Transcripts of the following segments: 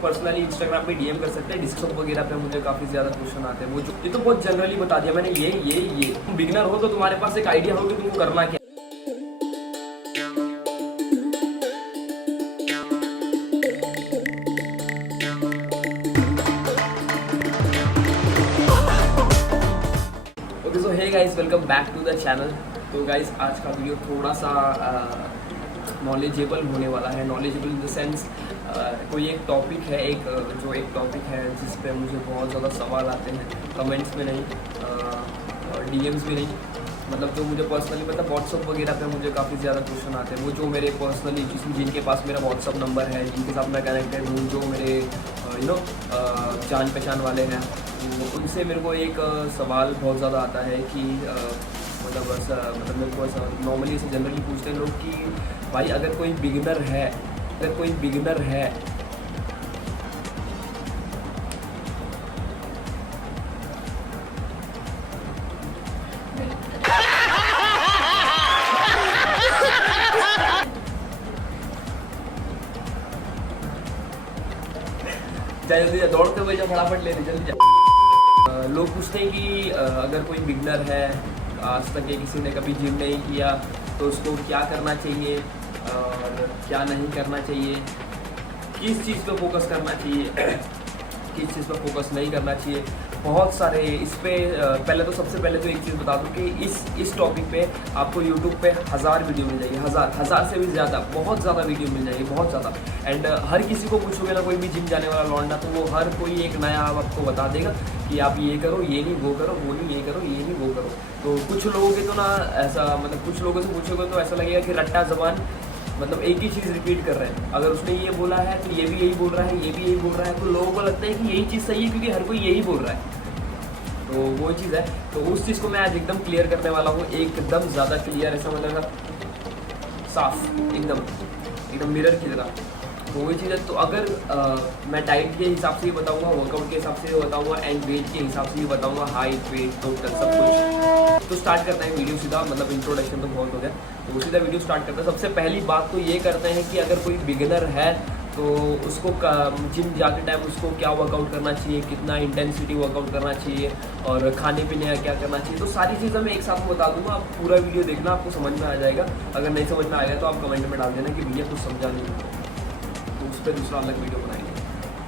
Personally Instagram पे DM कर सकते हैं। डिस्कशन वगैरह पे मुझे काफ़ी ज़्यादा क्वेश्चन आते हैं, वो जो ये तो बहुत जनरली बता दिया मैंने, ये तुम बिगिनर हो तो तुम्हारे पास एक आइडिया हो कि तुमको करना क्या। Okay so hey guys, welcome back to the channel. तो गाइस आज का वीडियो थोड़ा सा नॉलेजेबल होने वाला है। नॉलेजेबल इन द सेंस कोई एक टॉपिक है, एक टॉपिक है जिस पे मुझे बहुत ज़्यादा सवाल आते हैं, कमेंट्स में नहीं, डीएम्स भी नहीं, मतलब जो मुझे पर्सनली मतलब व्हाट्सअप वगैरह पे मुझे काफ़ी ज़्यादा क्वेश्चन आते हैं। वो जो मेरे पर्सनली जिनके पास मेरा व्हाट्सअप नंबर है, जिनके साथ मैं कनेक्टेड हूँ, जो मेरे जान पहचान वाले हैं, उनसे मेरे को एक सवाल बहुत ज़्यादा आता है कि मतलब मेरे को ऐसा नॉर्मली ऐसे जनरली पूछते हैं लोग कि भाई अगर कोई बिगिनर है जल्दी दौड़ते हुए जा, फटाफट ले जल्दी जा। लोग पूछते हैं कि अगर कोई बिगनर है, आज तक किसी ने कभी जिम नहीं किया, तो उसको क्या करना चाहिए और क्या नहीं करना चाहिए, किस चीज़ पे फोकस करना चाहिए, किस चीज़ पे फोकस नहीं करना चाहिए। बहुत सारे इस पे पहले तो सबसे पहले तो एक चीज़ बता दूं कि इस टॉपिक पे आपको यूट्यूब पे 1000 वीडियो मिल जाएगी, हज़ार से भी ज़्यादा, बहुत ज़्यादा वीडियो मिल जाएगी, बहुत ज़्यादा। एंड हर किसी को पूछोगे ना, कोई भी जिम जाने वाला लौंडा, तो वो हर कोई एक नया आपको बता देगा कि आप ये करो, ये नहीं वो करो, वो नहीं ये करो, ये नहीं वो करो। तो कुछ लोगों के तो ना ऐसा, मतलब कुछ लोगों से पूछोगे तो ऐसा लगेगा कि रट्टा ज़बान, मतलब एक ही चीज़ रिपीट कर रहे हैं। अगर उसने ये बोला है तो ये भी यही बोल रहा है, ये भी यही बोल रहा है, तो लोगों को लगता है कि यही चीज़ सही है क्योंकि हर कोई यही बोल रहा है। तो वो चीज़ है, तो उस चीज़ को मैं आज एकदम क्लियर करने वाला हूँ, एकदम ज़्यादा क्लियर, ऐसा मतलब साफ, एकदम मिरर की तरह। तो वही चीज़ है। तो अगर मैं डाइट के हिसाब से ही बताऊँगा, वर्कआउट के हिसाब से ही बताऊँगा, एंड वेट के हिसाब से ही बताऊँगा, हाइट वेट टोटल सब कुछ। तो स्टार्ट करते हैं वीडियो सीधा, मतलब इंट्रोडक्शन तो बहुत हो गया, तो सीधा वीडियो स्टार्ट करते हैं। सबसे पहली बात तो ये करते हैं कि अगर कोई बिगिनर है तो उसको जिम जाते टाइम उसको क्या वर्कआउट करना चाहिए, कितना इंटेंसिटी वर्कआउट करना चाहिए, और खाने पीने का क्या करना चाहिए। तो सारी चीज़ें मैं एक साथ में बता दूंगा, आप पूरा वीडियो देखना, आपको समझ में आ जाएगा। अगर नहीं समझ में आएगा तो आप कमेंट में डाल देना कि भैया कुछ समझा नहीं, तो उस पर दूसरा अलग वीडियो बनाएंगे।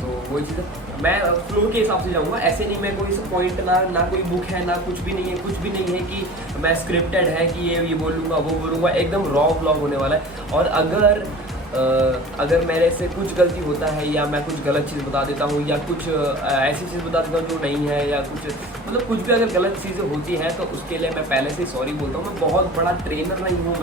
तो वही चीज़ है, मैं फ्लो के हिसाब से जाऊँगा, ऐसे नहीं मैं कोई सा पॉइंट ना कोई बुक है, ना कुछ भी नहीं है, कुछ भी नहीं है कि मैं स्क्रिप्टेड है कि ये बोलूँगा वो बोलूँगा, एकदम रॉ व्लॉग होने वाला है। और अगर मेरे से कुछ गलती होता है, या मैं कुछ गलत चीज़ बता देता हूँ, या कुछ ऐसी चीज़ बता देता हूँ जो नहीं है, या कुछ मतलब कुछ भी अगर गलत चीज़ें होती हैं तो उसके लिए मैं पहले से सॉरी बोलता हूँ। मैं बहुत बड़ा ट्रेनर नहीं हूँ,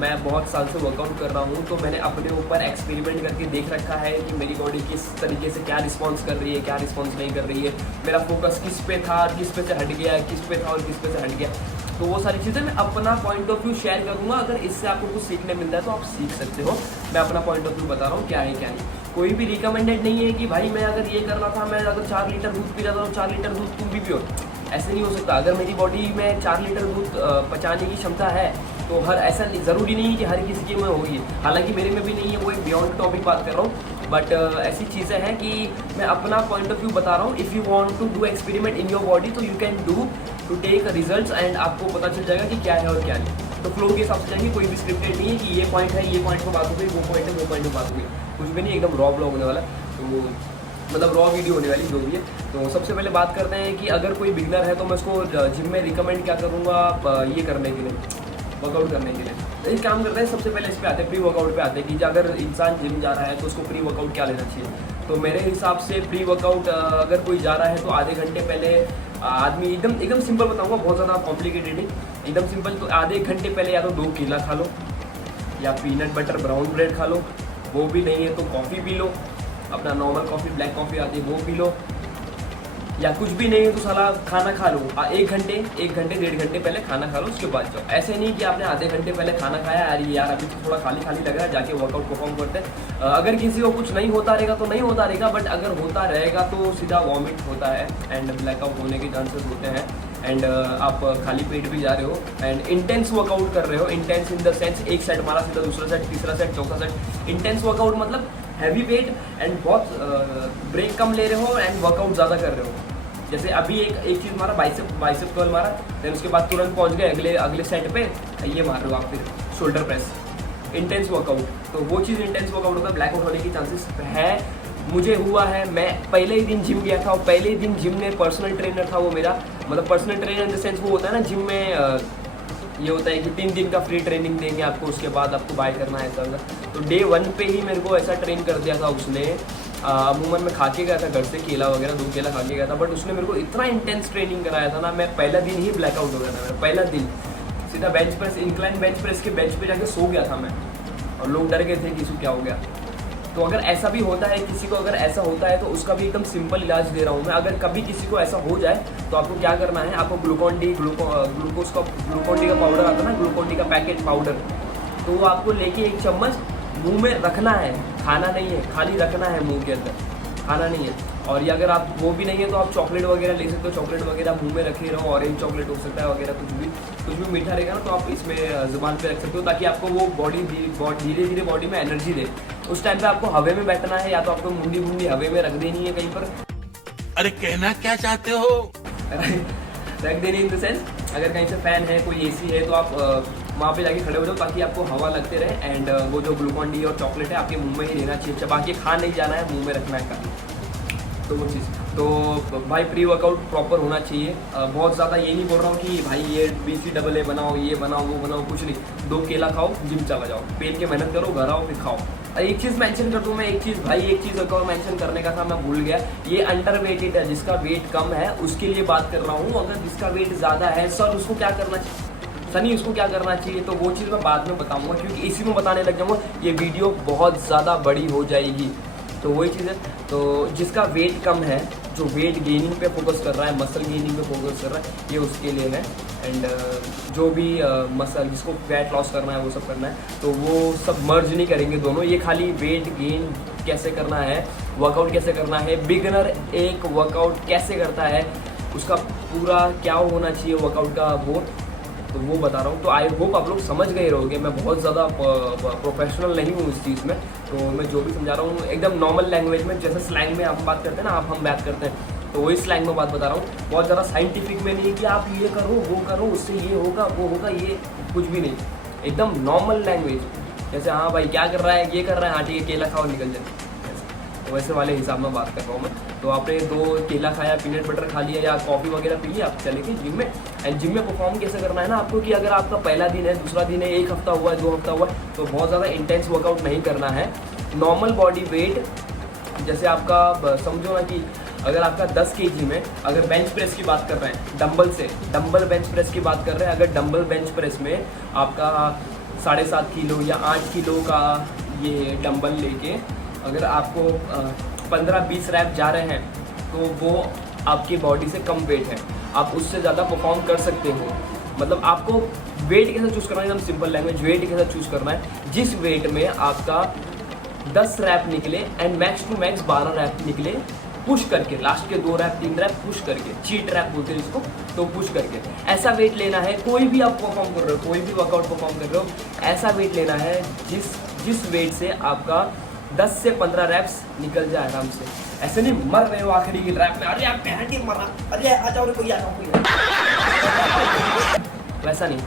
मैं बहुत साल से वर्कआउट कर रहा हूँ, तो मैंने अपने ऊपर एक्सपेरिमेंट करके देख रखा है कि मेरी बॉडी किस तरीके से क्या रिस्पॉन्स कर रही है, क्या रिस्पॉन्स नहीं कर रही है, मेरा फोकस किस पे था, किस पे से हट गया, किस पे था और किस पे से हट गया। तो वो सारी चीज़ें मैं अपना पॉइंट ऑफ व्यू शेयर करूँगा। अगर इससे आपको कुछ सीखने मिलता है तो आप सीख सकते हो। मैं अपना पॉइंट ऑफ व्यू बता रहा हूँ क्या है क्या नहीं। कोई भी रिकमेंडेड नहीं है कि भाई मैं अगर ये करना था, मैं अगर 4 लीटर दूध पी रहा था, 4 लीटर दूध तुम भी पियो, ऐसे नहीं हो सकता। अगर मेरी बॉडी में 4 लीटर दूध पचाने की क्षमता है तो ऐसा ज़रूरी नहीं है कि हर किसी की में होगी, हालांकि मेरे में भी नहीं है, वो एक बियॉन्ड टॉपिक बात कर रहा हूँ। बट ऐसी चीज़ें हैं कि मैं अपना पॉइंट ऑफ व्यू बता रहा हूँ। If you want to do experiment in your body तो you can do to take results, and आपको पता चल जाएगा कि क्या है और क्या नहीं। तो फ्लो के हिसाब से जाएंगे, कोई भी स्क्रिप्टेड नहीं है कि ये पॉइंट है, ये पॉइंट पर बात हो गई, वो पॉइंट है, वो पॉइंट पर बात हो गई, कुछ भी नहीं, एकदम रॉ ब्लॉग होने वाला। तो मतलब रॉ वीडियो होने वाली जो भी है। तो सबसे पहले बात करते हैं कि अगर कोई बिगनर है तो मैं उसको जिम में रिकमेंड क्या करूँगा ये करने के लिए, वर्कआउट करने के लिए। तो एक काम करते हैं, सबसे पहले इस पे आते हैं, प्री वर्कआउट पे आते हैं कि अगर इंसान जिम जा रहा है तो उसको प्री वर्कआउट क्या लेना चाहिए। तो मेरे हिसाब से प्री वर्कआउट अगर कोई जा रहा है तो आधे घंटे पहले आदमी, एकदम सिंपल बताऊंगा, बहुत ज़्यादा कॉम्प्लिकेटेड है, एकदम सिंपल। तो आधे घंटे पहले या तो 2 केला खा लो, या पीनट बटर ब्राउन ब्रेड खा लो, वो भी नहीं है तो कॉफ़ी पी लो, अपना नॉर्मल कॉफ़ी, ब्लैक कॉफ़ी आती है वो पी लो, या कुछ भी नहीं है तो साला खाना खा लो। 1 घंटे 1.5 घंटे पहले खाना खा लो, उसके बाद जाओ। ऐसे नहीं कि आपने आधे घंटे पहले खाना खाया, यार अभी तो थोड़ा खाली खाली लग रहा है, जाके वर्कआउट परफॉर्म करते हैं। अगर किसी को कुछ नहीं होता रहेगा तो नहीं होता रहेगा, बट अगर होता रहेगा तो सीधा वॉमिट होता है एंड ब्लैकआउट होने के चांसेस होते हैं। एंड आप खाली पेट भी जा रहे हो एंड इंटेंस वर्कआउट कर रहे हो। इंटेंस इन द सेंस एक सेट मारा, सीधा दूसरा सेट, तीसरा सेट, चौथा सेट। इंटेंस वर्कआउट मतलब हैवी वेट एंड बहुत ब्रेक कम ले रहे हो एंड वर्कआउट ज़्यादा कर रहे हो। जैसे अभी एक चीज़ मारा, बाइसेप कर्ल मारा, देन उसके बाद तुरंत पहुंच गए अगले सेट पे ये मार रहे हो आप, फिर शोल्डर प्रेस, इंटेंस वर्कआउट। तो वो चीज़ इंटेंस वर्कआउट होता है, ब्लैकआउट होने की चांसेस है। मुझे हुआ है, मैं पहले ही दिन जिम गया था और पहले ही दिन जिम में पर्सनल ट्रेनर था वो मेरा, मतलब personal trainer in the sense वो होता है ना जिम में ये होता है कि 3 दिन का फ्री ट्रेनिंग देंगे आपको, उसके बाद आपको बाय करना है ऐसा। तो डे 1 पे ही मेरे को ऐसा ट्रेन कर दिया था उसने। अमूमन मैं खा के गया था घर से केला वगैरह, 2 केला खा के गया था, बट उसने मेरे को इतना इंटेंस ट्रेनिंग कराया था ना, मैं पहला दिन ही ब्लैकआउट हो गया था। मेरा पहला दिन सीधा bench press, incline bench press के बेंच पे जाके सो गया था मैं, और लोग डर गए थे कि इसको क्या हो गया। तो अगर ऐसा भी होता है किसी को, अगर ऐसा होता है तो उसका भी एकदम सिंपल इलाज दे रहा हूँ मैं। अगर कभी किसी को ऐसा हो जाए तो आपको क्या करना है, आपको ग्लूकॉन डी का पाउडर आता है ना, ग्लूकॉन डी का पैकेट पाउडर, तो वो आपको लेके 1 चम्मच मुंह में रखना है, खाना नहीं है, खाली रखना है मुंह के अंदर, खाना नहीं है। और ये अगर आप वो भी नहीं है तो आप चॉकलेट वगैरह ले सकते हो, चॉकलेट वगैरह मुंह में रखे रहो, ऑरेंज चॉकलेट हो सकता है वगैरह, कुछ भी मीठा रहेगा ना तो आप इसमें जुबान पे रख सकते हो, ताकि आपको वो बॉडी धीरे धीरे बॉडी में एनर्जी दे। उस टाइम पे आपको हवे में बैठना है, या तो आपको मुंडी हवे में रख देनी है कहीं पर। अरे कहना क्या चाहते हो? रख देनी इन द सेंस, अगर कहीं से फैन है, कोई एसी है तो आप वहाँ पे जाके खड़े हो जाओ, ताकि आपको हवा लगते रहे। एंड वो जो ग्लूकॉन डी और चॉकलेट है आपके मुंह में ही रहना चाहिए, बाकी खा नहीं जाना है, मुंह में रखना है खाली। तो वो चीज़, तो भाई प्री वर्कआउट प्रॉपर होना चाहिए। बहुत ज़्यादा ये नहीं बोल रहा हूँ कि भाई ये BCAA बनाओ, ये बनाओ, वो बनाओ, कुछ नहीं। 2 केला खाओ, जिम चला जाओ, पेट के मेहनत करो, घर आओ, फिर खाओ। एक चीज़ मेंशन कर दूँ मैं, एक चीज़ और मेंशन करने का था, मैं भूल गया। ये अंडर वेटेड है, जिसका वेट कम है उसके लिए बात कर रहा हूँ। अगर जिसका वेट ज़्यादा है सर, उसको क्या करना चाहिए, सनी उसको क्या करना चाहिए, तो वो चीज़ मैं बाद में बताऊँगा, क्योंकि इसी में बताने लग जाऊँगा ये वीडियो बहुत ज़्यादा बड़ी हो जाएगी। तो वही चीज़ है, तो जिसका वेट कम है, जो वेट गेनिंग पे फोकस कर रहा है, मसल गेनिंग पे फोकस कर रहा है, ये उसके लिए है। एंड जो भी मसल, जिसको फैट लॉस करना है वो सब करना है, तो वो सब मर्ज नहीं करेंगे दोनों। ये खाली वेट गेन कैसे करना है, वर्कआउट कैसे करना है, बिगिनर एक वर्कआउट कैसे करता है, उसका पूरा क्या होना चाहिए वर्कआउट का, वो बता रहा हूँ। तो आई होप आप लोग समझ गए रहोगे। मैं बहुत ज़्यादा प्रोफेशनल नहीं हूँ इस चीज़ में, तो मैं जो भी समझा रहा हूँ एकदम नॉर्मल लैंग्वेज में, जैसे स्लैंग में आप बात करते हैं ना, हम बात करते हैं, तो वही स्लैंग में बात बता रहा हूँ। बहुत ज़्यादा साइंटिफिक में नहीं कि आप ये करो, वो करो, उससे ये होगा, वो होगा, ये कुछ भी नहीं, एकदम नॉर्मल लैंग्वेज। जैसे हाँ भाई क्या कर रहा है, ये कर रहा है, हाँ ठीक है, केला खाओ निकल जाए, तो वैसे वाले हिसाब में बात कर रहा हूँ मैं। तो आपने 2 केला खाया, पीनट बटर खा लिया या कॉफ़ी वगैरह पी लिया, आप चले गए जिम में। एंड जिम में परफॉर्म कैसे करना है ना आपको, कि अगर आपका पहला दिन है, दूसरा दिन है, 1 हफ्ता हुआ है, 2 हफ्ता हुआ है, तो बहुत ज़्यादा इंटेंस वर्कआउट नहीं करना है। नॉर्मल बॉडी वेट, जैसे आपका समझो ना कि अगर आपका 10 kg में, अगर बेंच प्रेस की बात कर रहे हैं, डंबल बेंच प्रेस की बात कर रहे हैं, अगर डंबल बेंच प्रेस में आपका 7.5 किलो या 8 किलो का ये डंबल लेके अगर आपको 15-20 रैप जा रहे हैं, तो वो आपकी बॉडी से कम वेट है, आप उससे ज़्यादा परफॉर्म कर सकते हो। मतलब आपको वेट कैसे चूज़ करना है, एकदम सिंपल लैंग्वेज, वेट कैसे चूज़ करना है, जिस वेट में आपका 10 रैप निकले and max to max 12 rep निकले, पुश करके, लास्ट के 2 रैप 3 रैप पुश करके, चीट रैप बोलते हैं इसको, तो पुश करके ऐसा वेट लेना है। कोई भी आप परफॉर्म कर रहे हो, कोई भी वर्कआउट परफॉर्म कर रहे हो, ऐसा वेट लेना है जिस वेट से आपका 10 से 15 रैप्स निकल जाए आराम से। ऐसे नहीं मर रहे हो आखिरी की रैप में, अरे आप पहन के मरा, अरे आ जाओ, कोई आ जाओ, वैसा नहीं।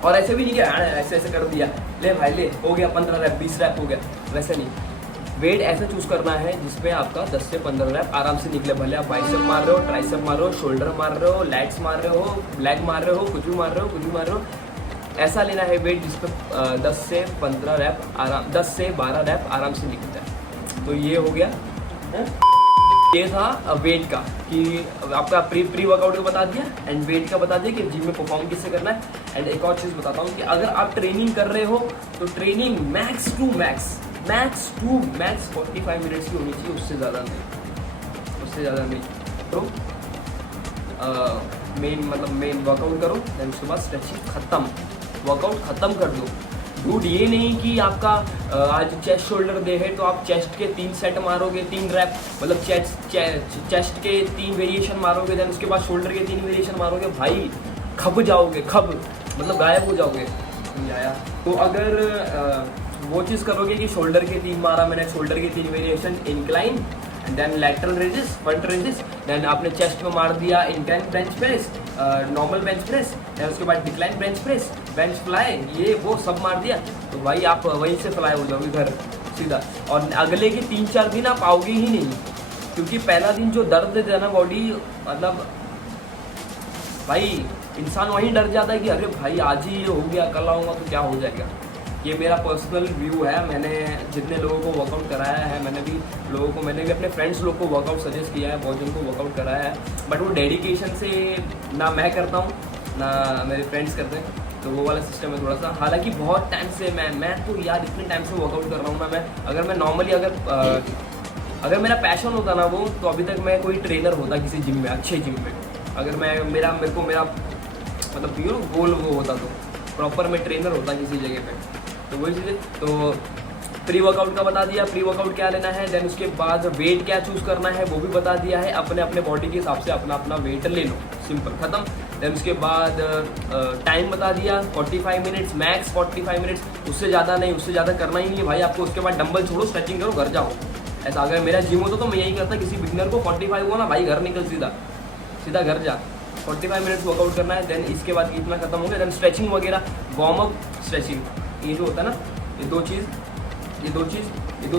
और ऐसे भी नहीं कि ऐसे कर दिया, ले भाई ले, हो गया 15 रैप, 20 रैप हो गया, वैसे नहीं। वेट ऐसे चूज करना है जिसमें आपका 10 से 15 रैप आराम से निकले। भले आप बाइसेप मार रहे हो, ट्राइसेप मार रहे हो, शोल्डर मार रहे हो, लैट्स मार रहे हो, लेग मार रहे हो, कुछ भी मार रहे हो, ऐसा लेना है वेट जिसपे 10 से 12 रैप आराम से निकलता है। तो ये हो गया, ये था वेट का, कि आपका प्री वर्कआउट का बता दिया एंड वेट का बता दिया कि जिम में परफॉर्म कैसे करना है। एंड एक और चीज़ बताता हूँ कि अगर आप ट्रेनिंग कर रहे हो तो training max to max 45 minutes की होनी चाहिए, उससे ज़्यादा नहीं। तो मेन वर्कआउट करो, देन उसके बाद स्ट्रेचिंग खत्म, वर्कआउट खत्म कर दो। डूड ये नहीं कि आपका आज चेस्ट शोल्डर डे है तो आप चेस्ट के 3 सेट मारोगे, 3 रैप, मतलब चेस्ट के 3 वेरिएशन मारोगे, देन उसके बाद शोल्डर के 3 वेरिएशन मारोगे, भाई खब जाओगे, मतलब गायब हो जाओगे। तो अगर वो चीज़ करोगे कि शोल्डर के 3 12 मिनट, शोल्डर के 3 variation incline, then lateral raises, front raises, then आपने चेस्ट में मार दिया incline bench press, normal bench press, then उसके बाद decline bench press, bench fly, ये वो सब मार दिया, तो भाई आप वहीं से फ्लाई हो जाओगे घर सीधा। और अगले के 3 4 दिन आप आओगे ही नहीं, क्योंकि पहला दिन जो दर्द देता है ना बॉडी, मतलब भाई इंसान वहीं डर जाता है कि अरे भाई आज ही ये हो गया, कल आऊँगा तो क्या हो जाएगा। ये मेरा पर्सनल व्यू है, मैंने जितने लोगों को वर्कआउट कराया है, मैंने भी अपने फ्रेंड्स लोग को वर्कआउट सजेस्ट किया है, बहुत जन को वर्कआउट कराया है, बट वो डेडिकेशन से ना मैं करता हूँ ना मेरे फ्रेंड्स करते हैं, तो वो वाला सिस्टम है थोड़ा सा। हालांकि बहुत टाइम से मैं तो यार इतने टाइम से वर्कआउट कर रहा हूँ ना, मैं अगर मैं नॉर्मली अगर मेरा पैशन होता ना वो, तो अभी तक मैं कोई ट्रेनर होता किसी जिम में, अच्छे जिम में। अगर मेरा मतलब गोल वो होता तो प्रॉपर मैं ट्रेनर होता किसी जगह पे। तो वही चीज़ है। तो प्री वर्कआउट का बता दिया, प्री वर्कआउट क्या लेना है, देन उसके बाद वेट क्या चूज़ करना है वो भी बता दिया है, अपने बॉडी के हिसाब से अपना वेट ले लो, सिंपल खत्म। देन उसके बाद टाइम बता दिया 45 मिनट्स, मैक्स 45 मिनट्स, उससे ज़्यादा नहीं, उससे ज़्यादा करना ही नहीं भाई आपको। उसके बाद डंबल छोड़ो, स्ट्रेचिंग करो, घर जाओ। ऐसा अगर मेरा जिम होता तो मैं यही करता, किसी बिगनर को 45 हुआ ना भाई घर निकल, सीधा घर जा, 45 मिनट्स वर्कआउट करना है। देन इसके बाद इतना खत्म हो गया, देन स्ट्रेचिंग वगैरह, वार्म अप, स्ट्रेचिंग, ये जो होता है ना, ये दो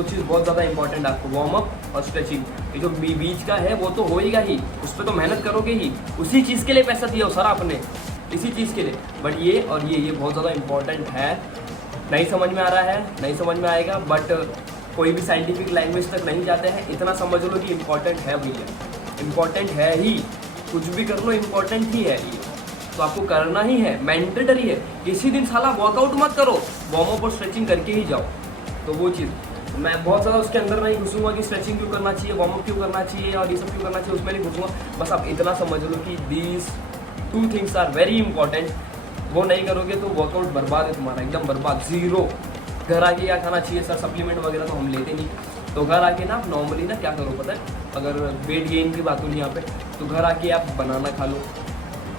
चीज़ बहुत ज़्यादा इंपॉर्टेंट है आपको, वार्म अप और स्ट्रेचिंग। ये जो बीच का है वो तो होएगा ही, उस पर तो मेहनत करोगे ही, उसी चीज़ के लिए पैसा दिया हो सर आपने, इसी चीज़ के लिए। बट ये और ये बहुत ज़्यादा इंपॉर्टेंट है। नहीं समझ में आ रहा है, नहीं समझ में आएगा, बट कोई भी साइंटिफिक लैंग्वेज तक नहीं जाते हैं, इतना समझ लो कि इम्पॉर्टेंट है भैया, इम्पॉर्टेंट है ही, कुछ भी कर लो इम्पॉर्टेंट ही है ये, तो आपको करना ही है, मैंडेटरी है। किसी दिन साला वर्कआउट मत करो, वार्म अप और स्ट्रेचिंग करके ही जाओ। तो वो चीज़ मैं बहुत ज़्यादा उसके अंदर नहीं घुसूंगा कि स्ट्रेचिंग क्यों करना चाहिए, वार्म अप क्यों करना चाहिए और ये सब क्यों करना चाहिए, उसमें नहीं घुसूंगा। बस आप इतना समझ लो कि these 2 things are very important. वो नहीं करोगे तो वर्कआउट बर्बाद है तुम्हारा, एकदम बर्बाद, जीरो। घर आके क्या खाना चाहिए सर, सप्लीमेंट वगैरह तो हम लेते नहीं, तो घर आके ना आप नॉर्मली ना क्या करो पता है, अगर वेट गेन की बात हो नहीं यहाँ पे, तो घर आके आप बनाना खा लो।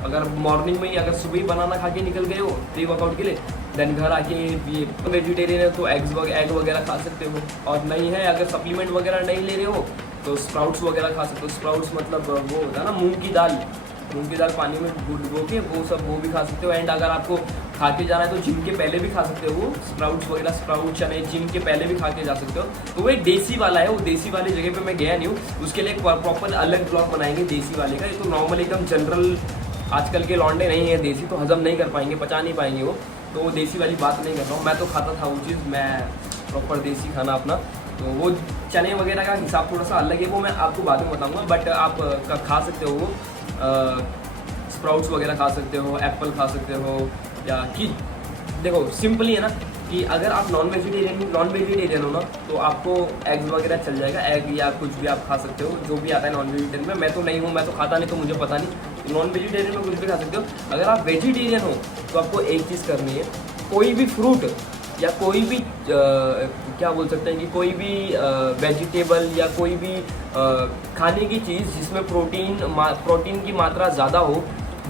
अगर मॉर्निंग में ही अगर सुबह ही बनाना खा के निकल गए हो प्री वर्कआउट के लिए, देन घर आके ये वेजिटेरियन है तो एग वगैरह खा सकते हो, और नहीं है अगर सप्लीमेंट वगैरह नहीं ले रहे हो तो स्प्राउट्स वगैरह खा सकते हो। स्प्राउट्स मतलब वो होता है ना मूंग की दाल पानी में डुबो के वो भी खा सकते हो। एंड अगर आपको खा के जाना है तो जिम के पहले भी खा सकते हो, वो स्प्राउट्स वगैरह, स्प्राउट चने जिम के पहले भी खा के जा सकते हो। तो वो एक देसी वाला है, वो देसी वाली जगह पे मैं गया नहीं हूँ, उसके लिए एक प्रॉपर अलग ब्लॉग बनाएंगे देसी वाले का। ये तो नॉर्मल एकदम जनरल, आजकल के लौंडे नहीं है देसी, तो हजम नहीं कर पाएंगे, पचा नहीं पाएंगे वो, तो वो देसी वाली बात नहीं कर रहा हूँ। मैं तो खाता था वो चीज़, मैं प्रॉपर देसी खाना अपना, तो वो चने वगैरह का हिसाब थोड़ा सा अलग है, वो मैं आपको बाद में बताऊँगा। बट आप खा सकते हो वो, स्प्राउट्स वगैरह खा सकते हो, एप्पल खा सकते हो, या कि देखो सिंपली है ना कि अगर आप नॉन वेजिटेरियन हो ना तो आपको एग्स वगैरह चल जाएगा, एग या कुछ भी आप खा सकते हो, जो भी आता है नॉन वेजिटेरियन में। मैं तो नहीं हूँ, मैं तो खाता नहीं, तो मुझे पता नहीं, नॉन वेजिटेरियन में कुछ भी खा सकते हो। अगर आप वेजिटेरियन हो तो आपको एक चीज़ करनी है, कोई भी फ्रूट या कोई भी क्या बोल सकते हैं कि कोई भी वेजिटेबल या कोई भी खाने की चीज़ जिसमें प्रोटीन की मात्रा ज़्यादा हो,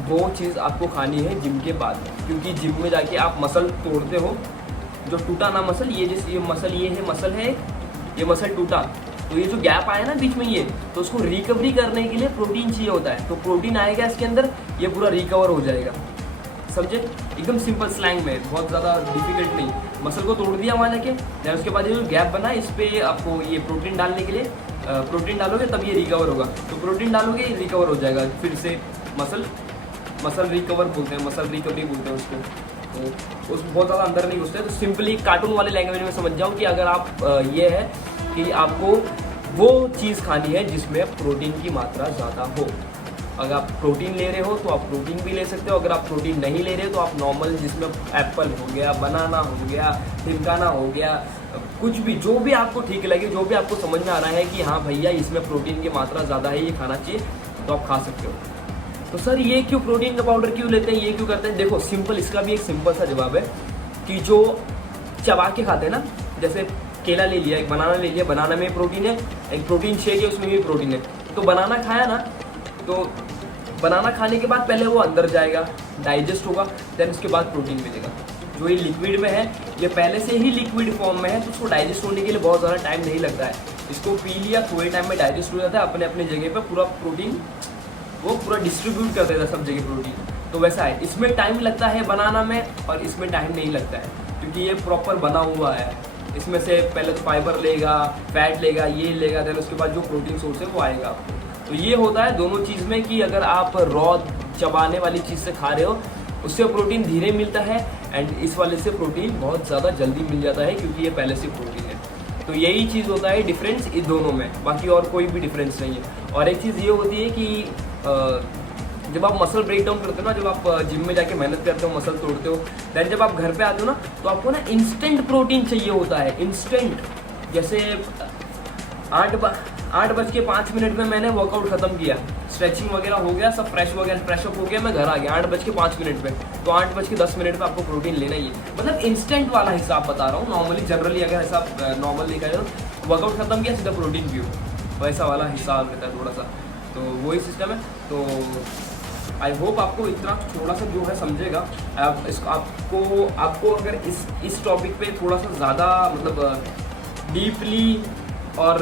वो चीज़ आपको खानी है जिम के बाद। क्योंकि जिम में जाके आप मसल तोड़ते हो, जो टूटा ना मसल, ये जैसे ये मसल टूटा, तो ये जो गैप आया ना बीच में तो उसको रिकवरी करने के लिए प्रोटीन चाहिए होता है, तो प्रोटीन आएगा इसके अंदर, ये पूरा रिकवर हो जाएगा। समझे, एकदम सिंपल स्लैंग में, बहुत ज़्यादा डिफिकल्ट नहीं। मसल को तोड़ दिया वहाँ जाके, देन उसके बाद ये जो गैप बना इस पर आपको ये प्रोटीन डालने के लिए प्रोटीन डालोगे तब ये रिकवर होगा, तो प्रोटीन डालोगे रिकवर हो जाएगा, फिर से मसल रिकवर बोलते हैं, मसल रिकवरी बोलते हैं उसको। तो उस बहुत ज़्यादा अंदर नहीं घुसते, तो सिंपली कार्टून वाले लैंग्वेज में समझ जाओ कि अगर आप ये है कि आपको वो चीज़ खानी है जिसमें प्रोटीन की मात्रा ज़्यादा हो। अगर आप प्रोटीन ले रहे हो तो आप प्रोटीन भी ले सकते हो, अगर आप प्रोटीन नहीं ले रहे हो तो आप नॉर्मल, जिसमें एप्पल हो गया, बनाना हो गया, हिमकाना हो गया, कुछ भी जो भी आपको ठीक लगे, जो भी आपको समझ में आ रहा है कि हाँ भैया इसमें प्रोटीन की मात्रा ज़्यादा है, ये खाना चाहिए, तो आप खा सकते हो। तो सर ये क्यों प्रोटीन का पाउडर क्यों लेते हैं, ये क्यों करते हैं? देखो सिंपल, इसका भी एक सिंपल सा जवाब है कि जो चबा के खाते हैं ना, जैसे केला ले लिया, एक बनाना ले लिया, बनाना में प्रोटीन है, एक प्रोटीन शेक है उसमें भी प्रोटीन है, तो बनाना खाया ना, तो बनाना खाने के बाद पहले वो अंदर जाएगा, डाइजेस्ट होगा, देन उसके बाद प्रोटीन मिलेगा। जो ये लिक्विड में है ये पहले से ही लिक्विड फॉर्म में है, तो उसको डाइजेस्ट होने के लिए बहुत ज़्यादा टाइम नहीं लगता है। इसको पी लिया, थोड़े टाइम में डाइजेस्ट हो जाता है, अपने अपने जगह पर पूरा प्रोटीन वो पूरा डिस्ट्रीब्यूट कर देता है सब जगह प्रोटीन। तो वैसा है, इसमें टाइम लगता है बनाना में और इसमें टाइम नहीं लगता है, क्योंकि ये प्रॉपर बना हुआ है। इसमें से पहले तो फाइबर लेगा, फैट लेगा, ये लेगा, देन उसके बाद जो प्रोटीन सोर्स है वो आएगा आपको। तो ये होता है दोनों चीज़ में कि अगर आप रॉ चबाने वाली चीज़ से खा रहे हो उससे प्रोटीन धीरे मिलता है, एंड इस वाले से प्रोटीन बहुत ज़्यादा जल्दी मिल जाता है, क्योंकि ये पहले से प्रोटीन है। तो यही चीज़ होता है डिफरेंस इन दोनों में, बाकी और कोई भी डिफरेंस नहीं है। और एक चीज़ ये होती है कि जब आप मसल ब्रेक डाउन करते हो ना, जब आप जिम में जाके मेहनत करते हो, मसल तोड़ते हो, दैन जब आप घर पे आते हो ना, तो आपको ना इंस्टेंट प्रोटीन चाहिए होता है, इंस्टेंट। जैसे 8:05 में मैंने वर्कआउट खत्म किया, स्ट्रेचिंग वगैरह हो गया, सब फ्रेशअप हो गया, मैं घर आ गया 8:05 में, तो 8:10 में आपको प्रोटीन लेना ही है। मतलब इंस्टेंट वाला हिसाब बता रहा हूँ। नॉर्मली जनरली अगर हिसाब नॉर्मल देखा जाए तो वर्कआउट खत्म किया सीधा प्रोटीन पियो, वैसा वाला हिसाब रहता है थोड़ा सा। तो वही सिस्टम है। तो आई होप आपको इतना थोड़ा सा जो है समझेगा। आपको अगर इस टॉपिक पे थोड़ा सा ज़्यादा मतलब डीपली और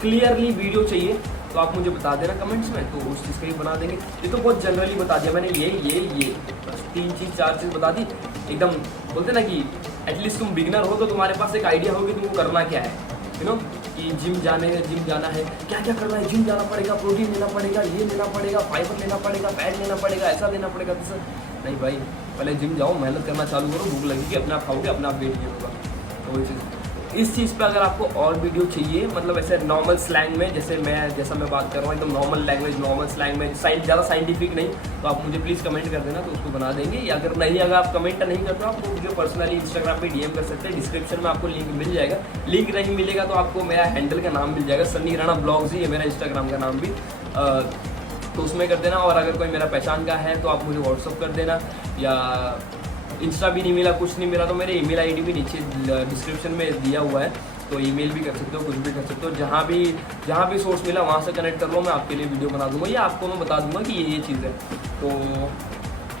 क्लियरली वीडियो चाहिए तो आप मुझे बता देना कमेंट्स में, तो उस चीज़ का ही बना देंगे। ये तो बहुत जनरली बता दिया मैंने, ये बस 3 चीज़ 4 चीज़ बता दी एकदम। बोलते ना कि एटलीस्ट तुम बिगनर हो तो तुम्हारे पास एक आइडिया हो कि तुमको करना क्या है, यू नो, कि जिम जाना है, क्या क्या करना है, जिम जाना पड़ेगा, प्रोटीन लेना पड़ेगा, ये लेना पड़ेगा, फाइबर लेना पड़ेगा, फैट लेना पड़ेगा, ऐसा लेना पड़ेगा। तो नहीं भाई, पहले जिम जाओ, मेहनत करना चालू करो, भूख लगेगी, अपने आप खाओगे, अपने आप वेट गेन होगा। तो वही चीज़, इस चीज़ पे अगर आपको और वीडियो चाहिए, मतलब ऐसे नॉर्मल स्लैंग में जैसे मैं बात कर रहा हूँ, एकदम नॉर्मल लैंग्वेज, नॉर्मल स्लैंग में, ज़्यादा साइंटिफिक नहीं, तो आप मुझे प्लीज़ कमेंट कर देना, तो उसको बना देंगे। या अगर आप कमेंट नहीं करते हो, आप मुझे पर्सनली इंस्टाग्राम पे डीएम कर सकते हैं, डिस्क्रिप्शन में आपको लिंक मिल जाएगा। लिंक नहीं मिलेगा तो आपको मेरा हैंडल का नाम मिल जाएगा, सन्नी राणा ब्लॉग्स ही है मेरा इंस्टाग्राम का नाम भी, तो उसमें कर देना। और अगर कोई मेरा पहचान का है तो आप मुझे व्हाट्सअप कर देना, या इंस्टा भी नहीं मिला, कुछ नहीं मिला, तो मेरे ईमेल आईडी भी नीचे डिस्क्रिप्शन में दिया हुआ है, तो ईमेल भी कर सकते हो, कुछ भी कर सकते हो। जहाँ भी सोर्स मिला वहाँ से कनेक्ट कर लो, मैं आपके लिए वीडियो बना दूंगा, या आपको मैं बता दूंगा कि ये चीज़ है। तो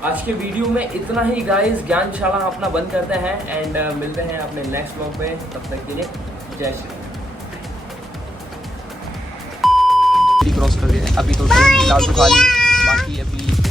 आज के वीडियो में इतना ही गाइस, ज्ञानशाला अपना बंद करते हैं, एंड मिलते हैं अपने नेक्स्ट व्लॉग में। तब तक के लिए जय श्री राम। क्रॉस कर दिया अभी तो फिलहाल तो खाली, बाकी अभी